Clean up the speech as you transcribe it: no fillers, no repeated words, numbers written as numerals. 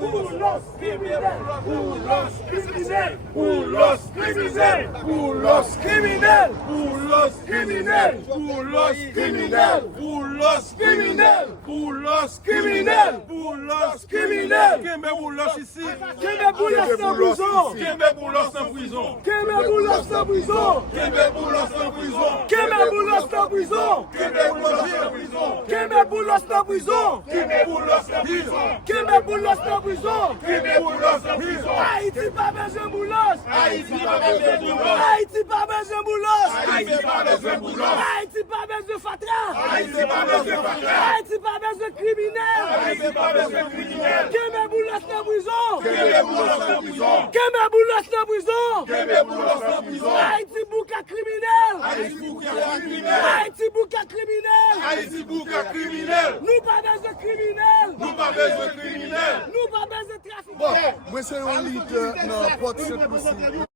Boulos criminel, Boulos criminel, Boulos criminel, Boulos criminel, Boulos criminel, Boulos criminel, Boulos criminel, Boulos criminel, Boulos criminel. Kembe Boulos ici. Kembe Boulos en prison. Kembe Boulos en prison. Kembe Boulos en prison. Kembe Boulos en prison. Kembe Boulos en prison. Kembe Boulos en prison. Kembe Boulos en prison. Kembe Boulos en prison. Kembe Boulos en prison. Kembe Boulos en prison. Haïti pas besoin de Boulos. Haïti pas besoin de Boulos. Haïti pas besoin de Boulos. Haïti pas besoin de Boulos. Haïti pas besoin de Fatra. Haïti pas besoin de Fatra. Haïti pas besoin de criminel. Haïti pas besoin de criminel. Kembe Boulos en prison. Kembe Boulos en prison. Kembe Boulos en prison. Kembe Boulos en prison. Haïti bouca criminel. Haïti bouca criminel. Haïti bouca criminel. Haïti bouca criminel. Nous pas besoin de criminel. Nous pas besoin de criminel. Nous pas besoin de trafic. Bon, moi c'est un leader dans Port Saint-Lucie.